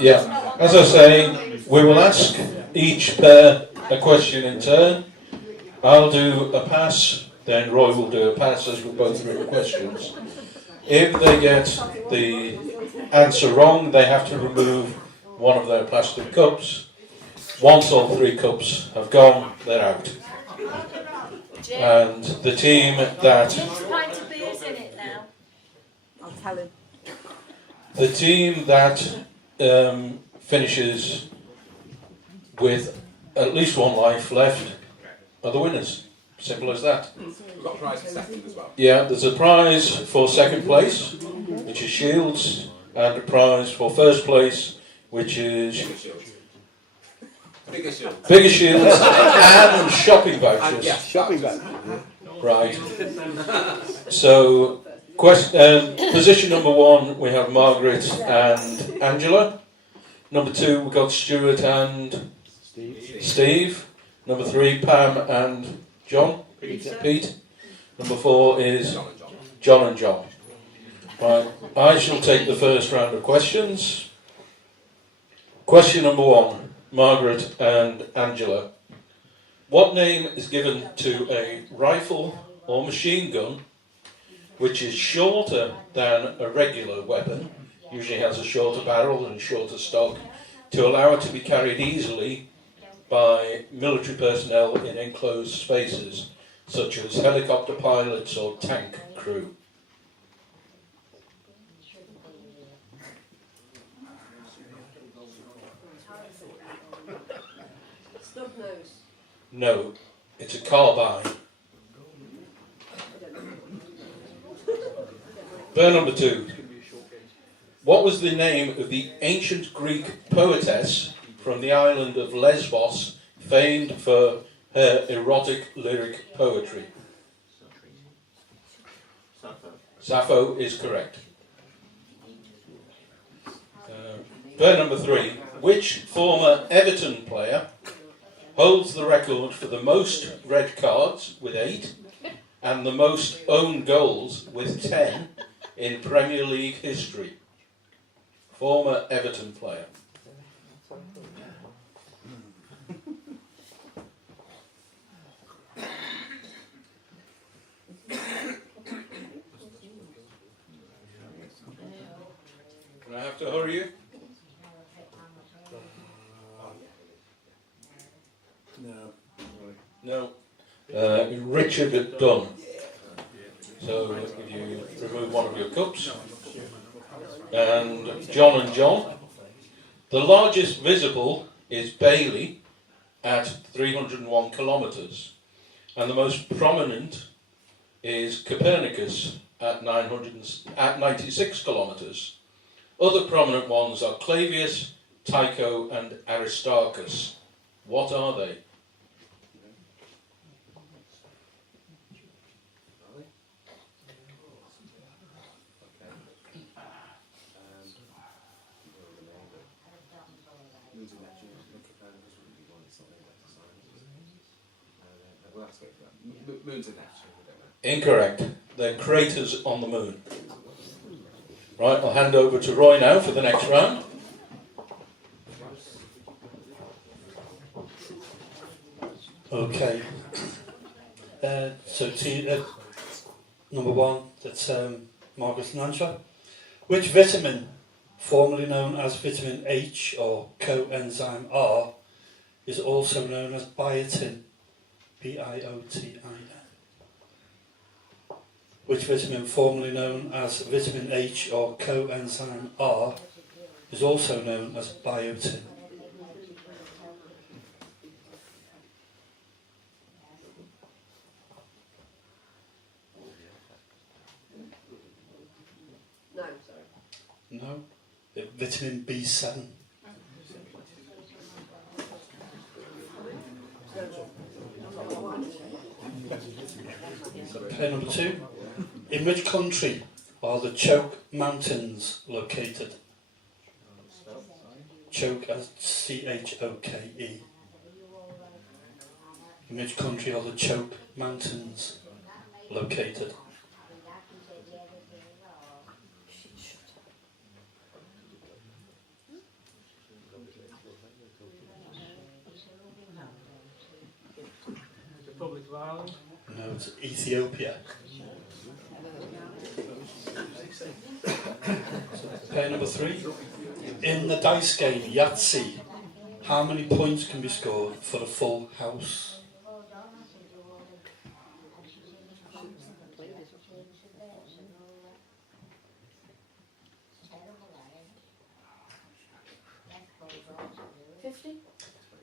Yeah, as I say, we will ask each pair a question in turn. I'll do a pass, then Roy will do a pass as we both read the questions. If they get the answer wrong, they have to remove one of their plastic cups. Once all three cups have gone, they're out. And the team that... pint of beer's in it now. I'll tell him. The team that finishes with at least one life left are the winners. Simple as that. We've got a prize for second as well. Yeah, there's a prize for second place, which is shields, and a prize for first place, which is Bigger shield. bigger shields and shopping vouchers. Yeah, Shopping bag. Right. So, position number 1, we have Margaret and Angela. Number 2, we've got Stuart and Steve. Number 3, Pam and John. Pete. Number 4 is John and John. Right. I shall take the first round of questions. Question number 1, Margaret and Angela. What name is given to a rifle or machine gun which is shorter than a regular weapon, usually has a shorter barrel and shorter stock, to allow it to be carried easily by military personnel in enclosed spaces, such as helicopter pilots or tank crew? Snub nose. No, it's a carbine. Burn number 2. What was the name of the ancient Greek poetess from the island of Lesbos, famed for her erotic lyric poetry? Sappho is correct. Burn number 3. Which former Everton player holds the record for the most red cards with 8 and the most own goals with 10 in Premier League history? Former Everton player. Can I have to hurry you? No. Richard Dunn. So if you remove one of your cups. And John and John. The largest visible is Bailey at 301 kilometres. And the most prominent is Copernicus at 96 kilometres. Other prominent ones are Clavius, Tycho and Aristarchus. What are they? Moon's in there. Incorrect. They're craters on the moon. Right, I'll hand over to Roy now for the next round. Okay. So number 1, that's Margaret and Angela. Which vitamin, formerly known as vitamin H or coenzyme R, is also known as biotin? Biotin. Which vitamin, formerly known as vitamin H or coenzyme R, is also known as biotin? No, sorry. No. Vitamin B7. Okay, number 2. In which country are the Choke Mountains located? Choke as C-H-O-K-E. In which country are the Choke Mountains located? No, it's Ethiopia. Pair number 3. In the dice game Yahtzee, how many points can be scored for a full house?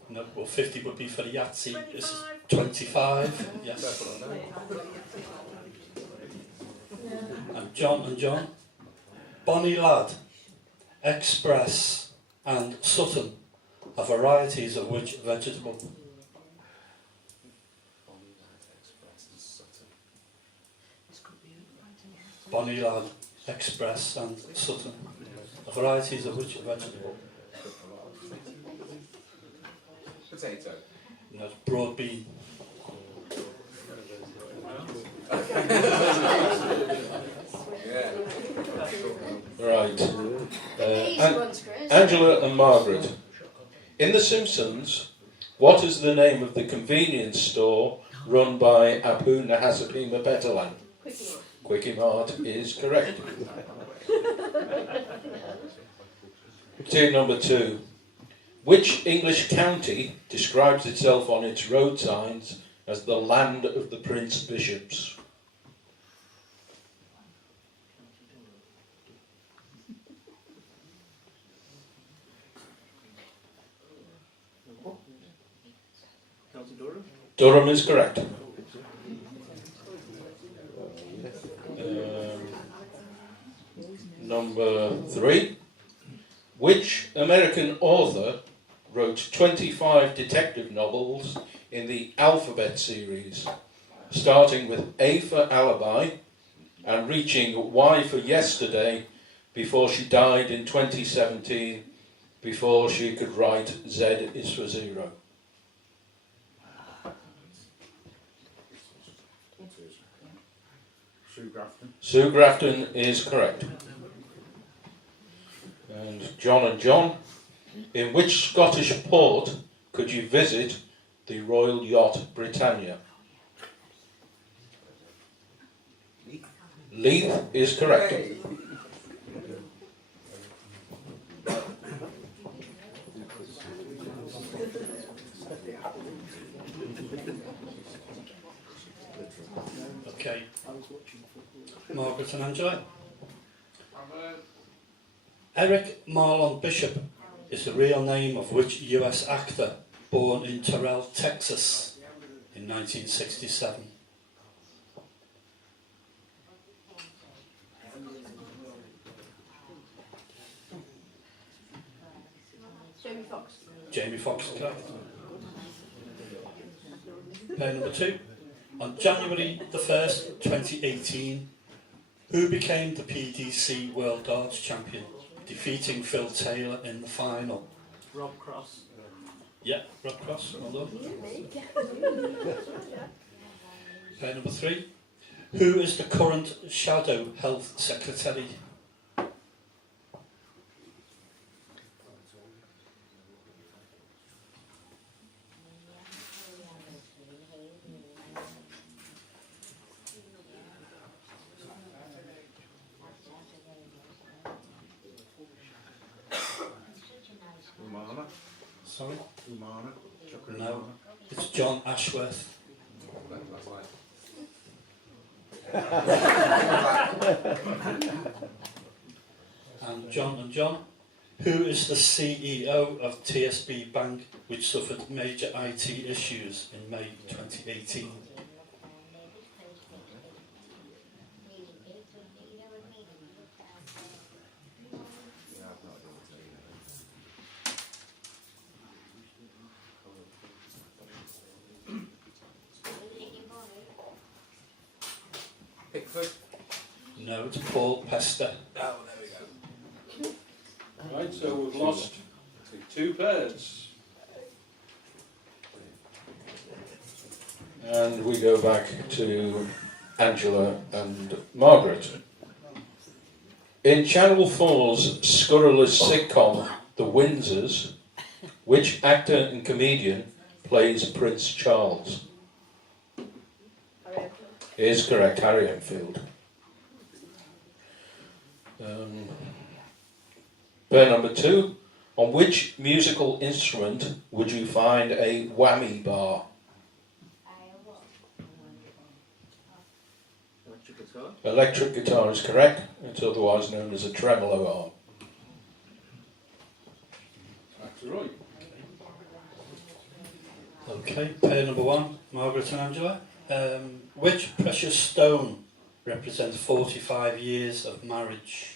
No, well, 50 would be for the Yahtzee. This is 25. Yes. And John. Bonnie Lad, Express, and Sutton are varieties of which vegetable? Bonnie Lad, Express, and Sutton are varieties of which vegetable? Potato. No, it's broad bean. Yeah. Right. Easy An- ones, Chris. Angela and Margaret. In The Simpsons, what is the name of the convenience store run by Apu Nahasapima Petalan? Quickie Mart is correct. Team number 2. Which English county describes itself on its road signs as the land of the Prince Bishops? Durham is correct. Number 3. Which American author wrote 25 detective novels in the Alphabet series, starting with A for Alibi and reaching Y for Yesterday before she died in 2017, before she could write Z is for Zero? Sue Grafton is correct. And John, in which Scottish port could you visit the Royal Yacht Britannia? Leith is correct. Okay. Margaret and Angela. Eric Marlon Bishop is the real name of which US actor born in Terrell, Texas in 1967? Jamie Foxx. Jamie Foxx, correct. Pair number 2. On January the 1st, 2018, who became the PDC World Darts Champion, defeating Phil Taylor in the final? Rob Cross. Yeah, Rob Cross, well done. Pair number 3. Who is the current Shadow Health Secretary? Sorry? No, it's John Ashworth. And John, who is the CEO of TSB Bank, which suffered major IT issues in May 2018? Pickford. No, it's Paul Pester. Oh, there we go. Right, so we've lost 2 pairs. And we go back to Angela and Margaret. In Channel 4's scurrilous sitcom The Windsors, which actor and comedian plays Prince Charles? Is correct, Harry Enfield. Pair number 2. On which musical instrument would you find a whammy bar? Electric guitar. Electric guitar is correct. It's otherwise known as a tremolo arm. That's right. Okay, pair number 1, Margaret and Angela. Which precious stone represents 45 years of marriage?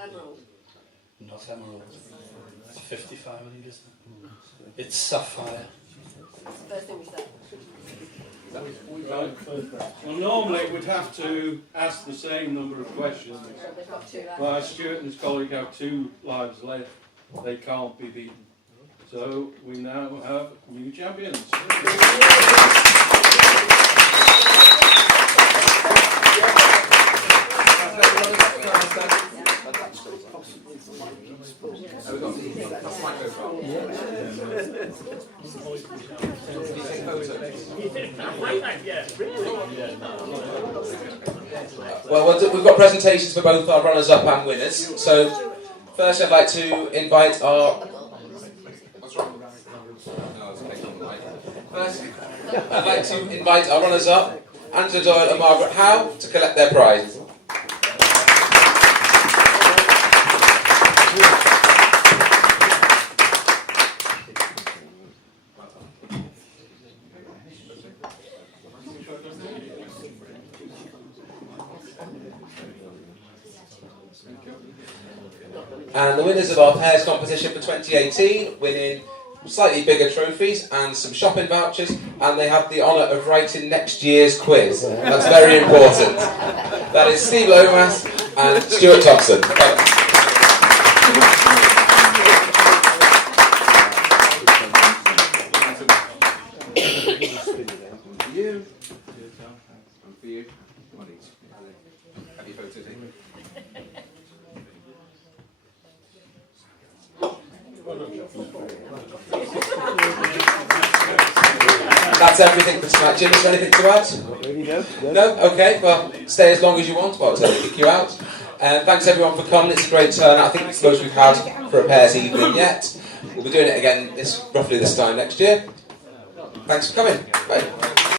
Emerald. Not emerald. It's 55, I think, isn't it? It's sapphire. First thing we said. Right. Well, normally we'd have to ask the same number of questions. They've got 2 left. But Stuart and his colleague have 2 lives left. They can't be beaten. So we now have new champions. Well, we've got presentations for both our runners-up and winners. So, first I'd like to invite our... What's wrong? No, it's okay. First, I'd like to invite our runners-up, Angela Doyle and Margaret Howe, to collect their prize. And the winners of our pairs competition for 2018, winning slightly bigger trophies and some shopping vouchers, and they have the honour of writing next year's quiz. That's very important. That is Steve Lomas and Stuart Thompson. You. And for you. One each. Have your photos in. That's everything for tonight. Jim, is there anything to add? No? Okay, well, stay as long as you want. Well, I'll kick you out. Thanks everyone for coming. It's a great turnout. I think it's the most we've had for a pairs evening yet. We'll be doing it again roughly this time next year. Thanks for coming. Bye.